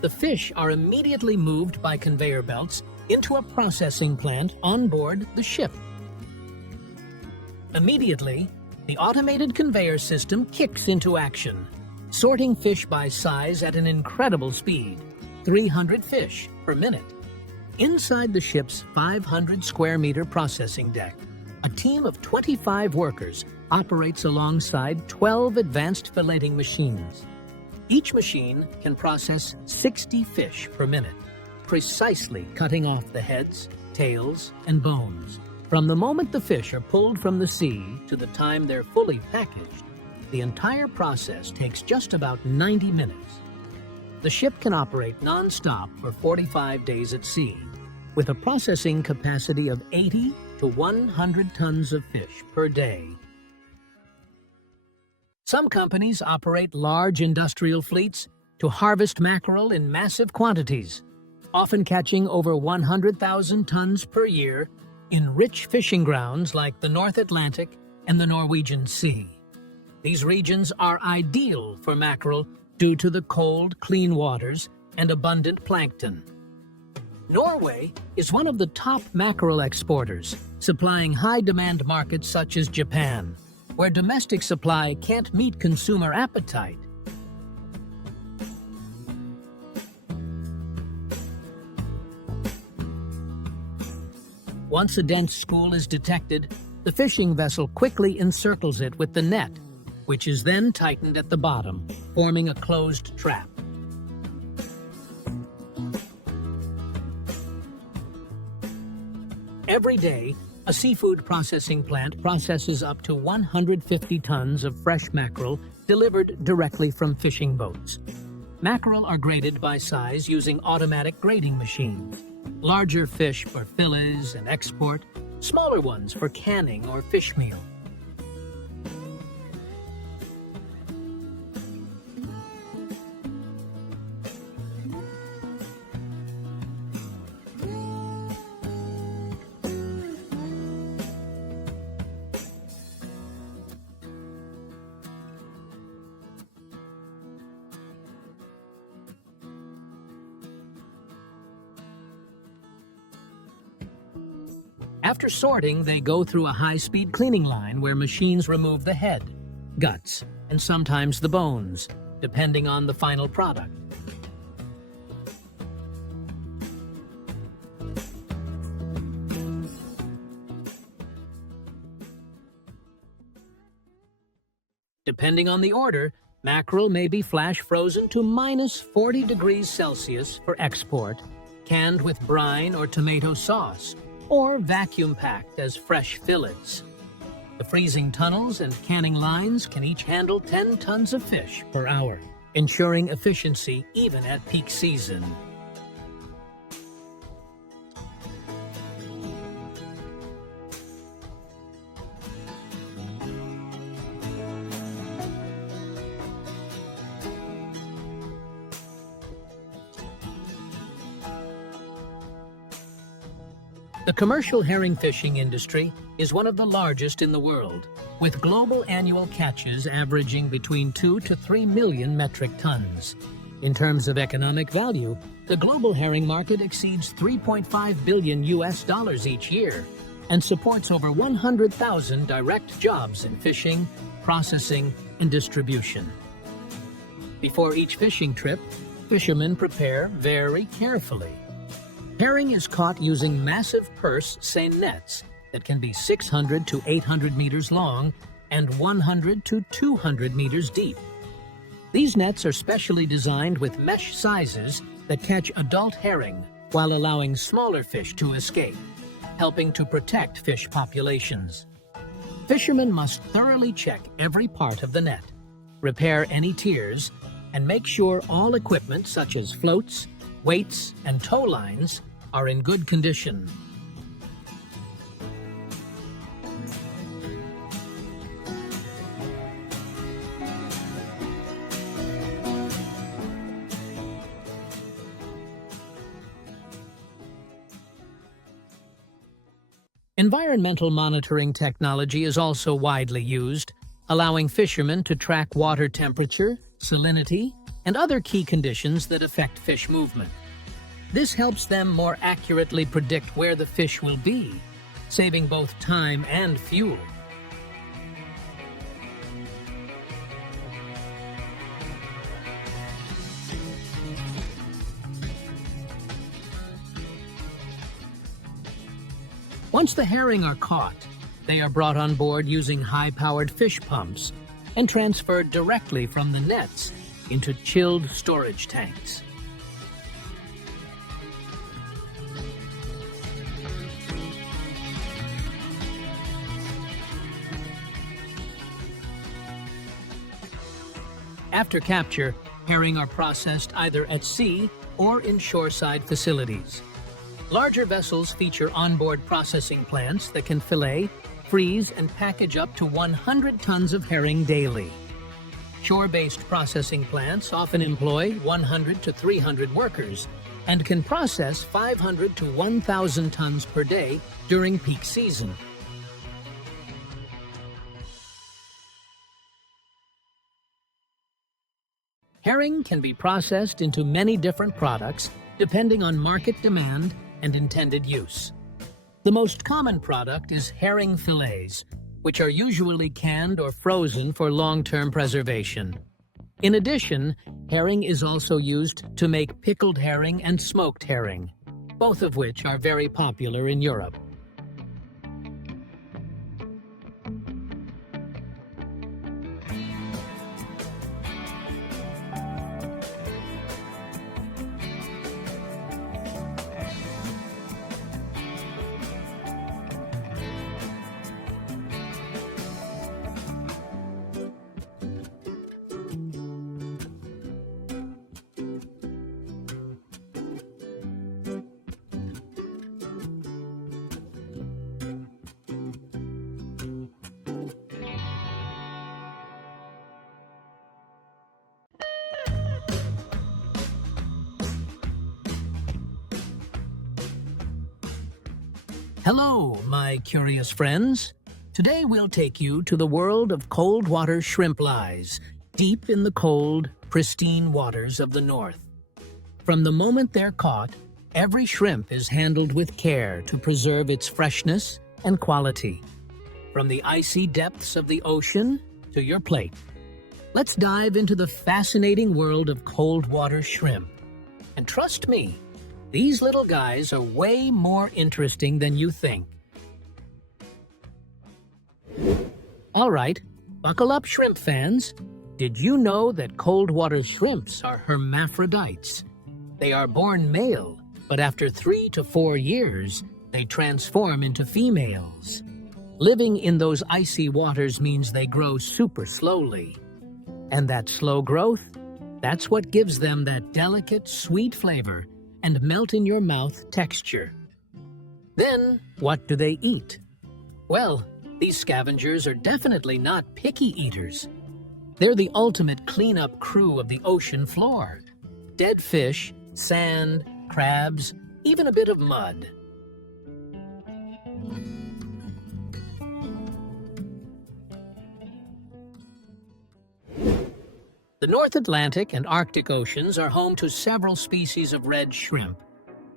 The fish are immediately moved by conveyor belts into a processing plant on board the ship. Immediately, the automated conveyor system kicks into action, sorting fish by size at an incredible speed, 300 fish per minute. Inside the ship's 500 square meter processing deck, a team of 25 workers operates alongside 12 advanced filleting machines. Each machine can process 60 fish per minute, precisely cutting off the heads, tails, and bones. From the moment the fish are pulled from the sea to the time they're fully packaged, the entire process takes just about 90 minutes. The ship can operate non-stop for 45 days at sea, with a processing capacity of 80 to 100 tons of fish per day. Some companies operate large industrial fleets to harvest mackerel in massive quantities, often catching over 100,000 tons per year in rich fishing grounds like the North Atlantic and the Norwegian Sea. These regions are ideal for mackerel due to the cold, clean waters and abundant plankton. Norway is one of the top mackerel exporters, supplying high-demand markets such as Japan, where domestic supply can't meet consumer appetite. Once a dense school is detected, the fishing vessel quickly encircles it with the net, which is then tightened at the bottom, forming a closed trap. Every day, a seafood processing plant processes up to 150 tons of fresh mackerel delivered directly from fishing boats. Mackerel are graded by size using automatic grading machines. Larger fish for fillets and export, smaller ones for canning or fish meal. After sorting, they go through a high-speed cleaning line where machines remove the head, guts, and sometimes the bones, depending on the final product. Depending on the order, mackerel may be flash frozen to minus 40 degrees Celsius for export, canned with brine or tomato sauce, or vacuum-packed as fresh fillets. The freezing tunnels and canning lines can each handle 10 tons of fish per hour, ensuring efficiency even at peak season. The commercial herring fishing industry is one of the largest in the world, with global annual catches averaging between 2 to 3 million metric tons. In terms of economic value, the global herring market exceeds $3.5 billion each year and supports over 100,000 direct jobs in fishing, processing, and distribution. Before each fishing trip, fishermen prepare very carefully. Herring is caught using massive purse seine nets that can be 600 to 800 meters long and 100 to 200 meters deep. These nets are specially designed with mesh sizes that catch adult herring while allowing smaller fish to escape, helping to protect fish populations. Fishermen must thoroughly check every part of the net, repair any tears, and make sure all equipment such as floats, weights, and tow lines are in good condition. Environmental monitoring technology is also widely used, allowing fishermen to track water temperature, salinity, and other key conditions that affect fish movement. This helps them more accurately predict where the fish will be, saving both time and fuel. Once the herring are caught, they are brought on board using high-powered fish pumps and transferred directly from the nets into chilled storage tanks. After capture, herring are processed either at sea or in shoreside facilities. Larger vessels feature onboard processing plants that can fillet, freeze, and package up to 100 tons of herring daily. Shore-based processing plants often employ 100 to 300 workers and can process 500 to 1,000 tons per day during peak season. Herring can be processed into many different products depending on market demand and intended use. The most common product is herring fillets, which are usually canned or frozen for long-term preservation. In addition, herring is also used to make pickled herring and smoked herring, both of which are very popular in Europe. Hello, my curious friends. Today we'll take you to the world of cold water shrimp lies, deep in the cold, pristine waters of the north. From the moment they're caught, every shrimp is handled with care to preserve its freshness and quality. From the icy depths of the ocean to your plate, let's dive into the fascinating world of cold water shrimp. And trust me, these little guys are way more interesting than you think. All right, buckle up, shrimp fans. Did you know that cold water shrimps are hermaphrodites? They are born male, but after 3 to 4 years, they transform into females. Living in those icy waters means they grow super slowly. And that slow growth, that's what gives them that delicate, sweet flavor and melt-in-your-mouth texture. Then, what do they eat? Well, these scavengers are definitely not picky eaters. They're the ultimate cleanup crew of the ocean floor. Dead fish, sand, crabs, even a bit of mud. The North Atlantic and Arctic Oceans are home to several species of red shrimp,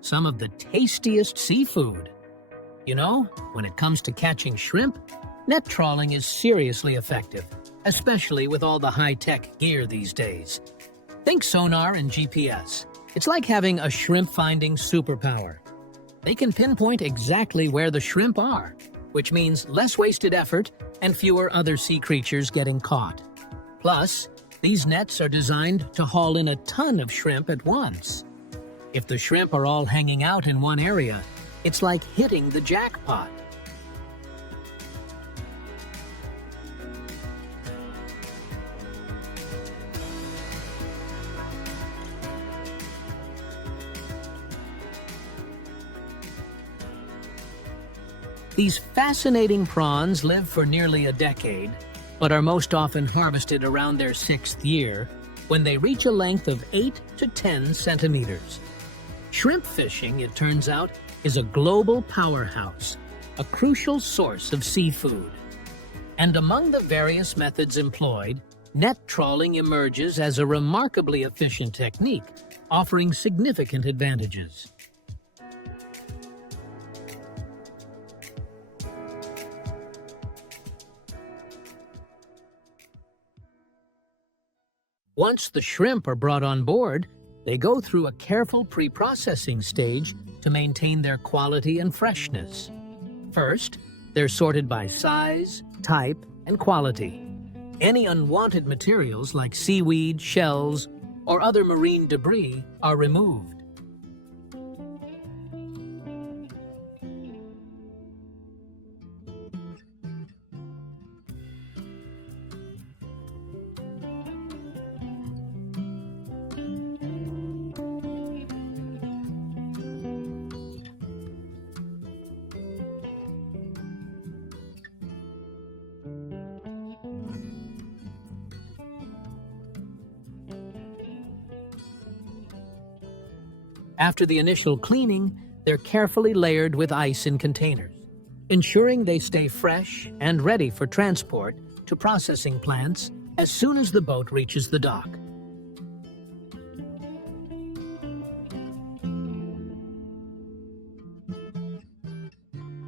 some of the tastiest seafood. You know, when it comes to catching shrimp, net trawling is seriously effective, especially with all the high-tech gear these days. Think sonar and GPS. It's like having a shrimp-finding superpower. They can pinpoint exactly where the shrimp are, which means less wasted effort and fewer other sea creatures getting caught. Plus, these nets are designed to haul in a ton of shrimp at once. If the shrimp are all hanging out in one area, it's like hitting the jackpot. These fascinating prawns live for nearly a decade, but are most often harvested around their 6th year, when they reach a length of 8 to 10 centimeters. Shrimp fishing, it turns out, is a global powerhouse, a crucial source of seafood. And among the various methods employed, net trawling emerges as a remarkably efficient technique, offering significant advantages. Once the shrimp are brought on board, they go through a careful pre-processing stage to maintain their quality and freshness. First, they're sorted by size, type, and quality. Any unwanted materials like seaweed, shells, or other marine debris are removed. After the initial cleaning, they're carefully layered with ice in containers, ensuring they stay fresh and ready for transport to processing plants as soon as the boat reaches the dock.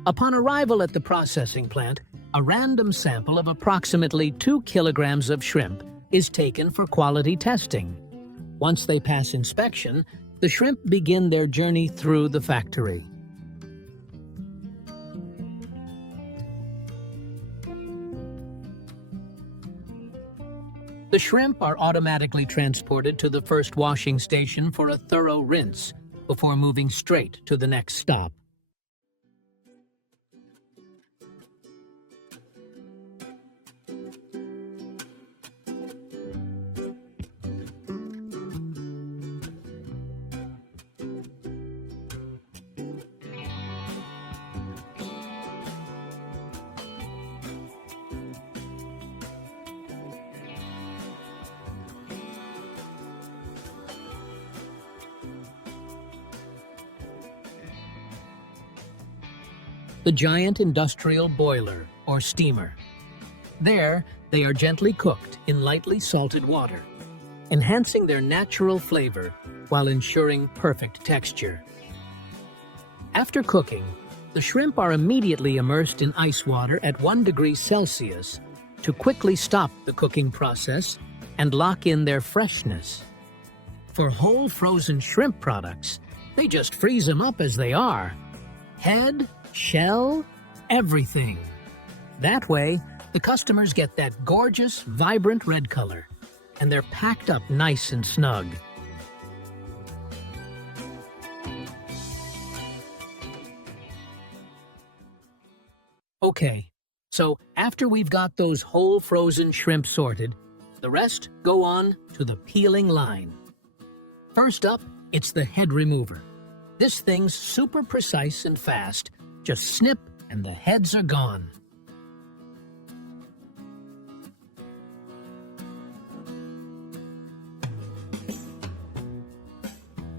Upon arrival at the processing plant, a random sample of approximately 2 kilograms of shrimp is taken for quality testing. Once they pass inspection, the shrimp begin their journey through the factory. The shrimp are automatically transported to the first washing station for a thorough rinse before moving straight to the next stop. The giant industrial boiler, or steamer. There, they are gently cooked in lightly salted water, enhancing their natural flavor while ensuring perfect texture. After cooking, the shrimp are immediately immersed in ice water at 1 degree Celsius to quickly stop the cooking process and lock in their freshness. For whole frozen shrimp products, they just freeze them up as they are. Head, shell, everything. That way, the customers get that gorgeous, vibrant red color, and they're packed up nice and snug. Okay, so after we've got those whole frozen shrimp sorted, the rest go on to the peeling line. First up, it's the head remover. This thing's super precise and fast. Just snip and the heads are gone.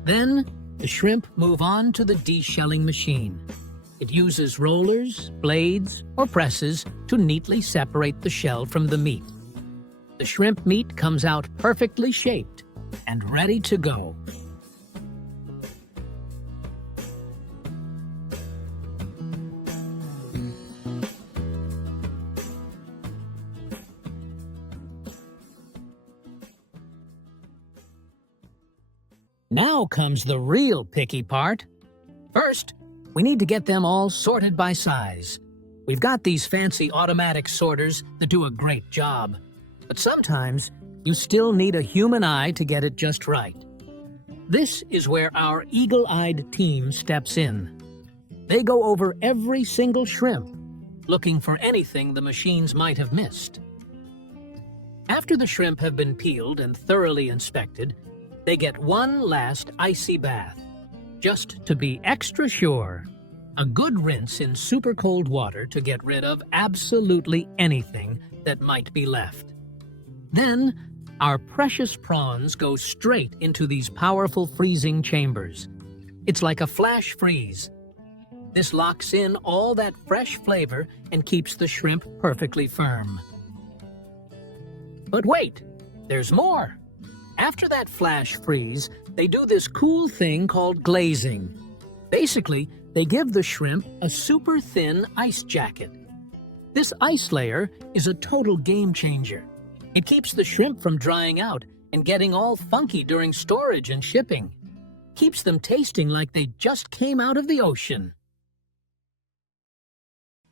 Then, the shrimp move on to the deshelling machine. It uses rollers, blades, or presses to neatly separate the shell from the meat. The shrimp meat comes out perfectly shaped and ready to go. Now comes the real picky part. First, we need to get them all sorted by size. We've got these fancy automatic sorters that do a great job, but sometimes you still need a human eye to get it just right. This is where our eagle-eyed team steps in. They go over every single shrimp, looking for anything the machines might have missed. After the shrimp have been peeled and thoroughly inspected, they get one last icy bath, just to be extra sure. A good rinse in super cold water to get rid of absolutely anything that might be left. Then, our precious prawns go straight into these powerful freezing chambers. It's like a flash freeze. This locks in all that fresh flavor and keeps the shrimp perfectly firm. But wait, there's more. After that flash freeze, they do this cool thing called glazing. Basically, they give the shrimp a super thin ice jacket. This ice layer is a total game changer. It keeps the shrimp from drying out and getting all funky during storage and shipping. Keeps them tasting like they just came out of the ocean.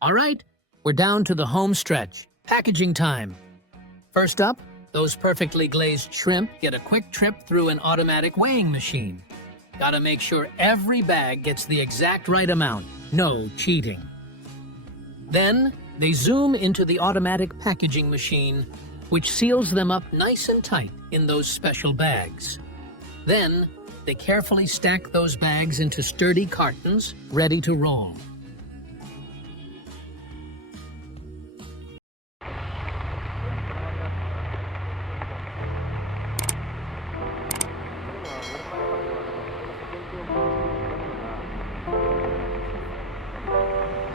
All right, we're down to the home stretch. Packaging time. First up, those perfectly glazed shrimp get a quick trip through an automatic weighing machine. Gotta make sure every bag gets the exact right amount. No cheating. Then, they zoom into the automatic packaging machine, which seals them up nice and tight in those special bags. Then, they carefully stack those bags into sturdy cartons, ready to roll.